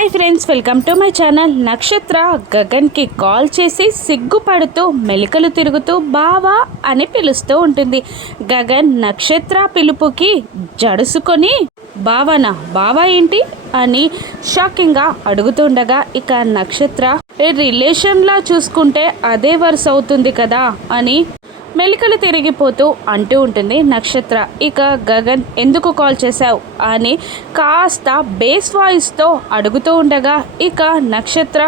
Hi friends, welcome to my channel. నక్షత్ర గగన్కి call చేసి సిగ్గుపడుతూ మెలికలు తిరుగుతూ బావా అని పిలుస్తూ ఉంటుంది. గగన్ నక్షత్ర పిలుపుకి జడుసుకొని బావానా, బావా ఏంటి అని షాకింగ్గా అడుగుతుండగా ఇక నక్షత్ర రిలేషన్లా చూసుకుంటే అదే వరుస అవుతుంది కదా అని మెలికలు తిరిగిపోతూ అంటూ ఉంటుంది నక్షత్ర. ఇక గగన్ ఎందుకు కాల్ చేశావు అని కాస్త బేస్ వాయిస్తో అడుగుతూ ఉండగా ఇక నక్షత్ర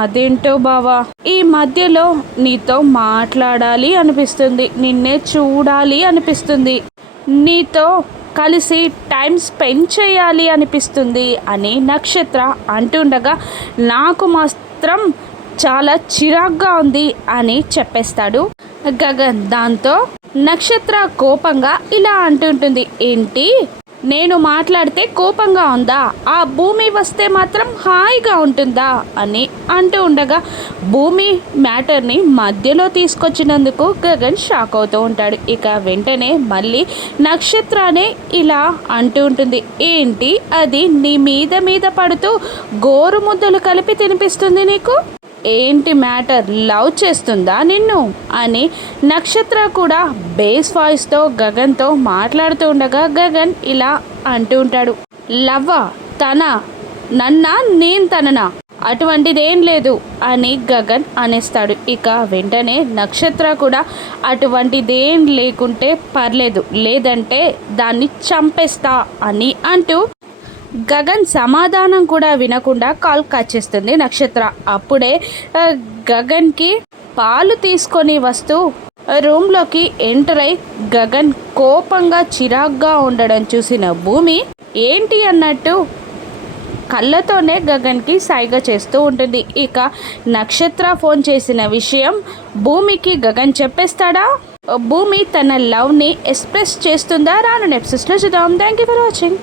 అదేంటో బావా, ఈ మధ్యలో నీతో మాట్లాడాలి అనిపిస్తుంది, నిన్నే చూడాలి అనిపిస్తుంది, నీతో కలిసి టైం స్పెండ్ చేయాలి అనిపిస్తుంది అని నక్షత్ర అంటుండగా నాకు మాత్రం చాలా చిరాగ్గా ఉంది అని చెప్పేస్తాడు గగన్. దాంతో నక్షత్ర కోపంగా ఇలా అంటుంటుంది, ఏంటి నేను మాట్లాడితే కోపంగా ఉందా, ఆ భూమి వస్తే మాత్రం హాయిగా ఉంటుందా అని అంటూ ఉండగా భూమి మ్యాటర్ని మధ్యలో తీసుకొచ్చినందుకు గగన్ షాక్ అవుతూ ఉంటాడు. ఇక వెంటనే మళ్ళీ నక్షత్రనే ఇలా అంటూ ఉంటుంది, ఏంటి అది నీ మీద పడుతూ గోరు ముద్దలు కలిపి తినిపిస్తుంది నీకు, ఏంటి మ్యాటర్, లవ్ చేస్తుందా నిన్ను అని నక్షత్ర కూడా బేస్ వాయిస్తో గగన్తో మాట్లాడుతూ ఉండగా గగన్ ఇలా అంటూ ఉంటాడు, లవ్వా, తన నన్నా నేను తననా, అటువంటిదేం లేదు అని గగన్ అనేస్తాడు. ఇక వెంటనే నక్షత్ర కూడా అటువంటిదేం లేకుంటే పర్లేదు, లేదంటే దాన్ని చంపేస్తా అని అంటూ గగన్ సమాధానం కూడా వినకుండా కాల్ కట్ చేస్తుంది నక్షత్ర. అప్పుడే గగన్కి పాలు తీసుకొని వస్తూ రూమ్లోకి ఎంటర్ అయి గగన్ కోపంగా చిరాగ్గా ఉండడం చూసిన భూమి ఏంటి అన్నట్టు కళ్ళతోనే గగన్కి సైగ చేస్తూ ఉంటుంది. ఇక నక్షత్ర ఫోన్ చేసిన విషయం భూమికి గగన్ చెప్పేస్తాడా, భూమి తన లవ్ని ఎక్స్ప్రెస్ చేస్తుందా, రాను ఎపిసోడ్స్లో చూద్దాం. Thank you for watching.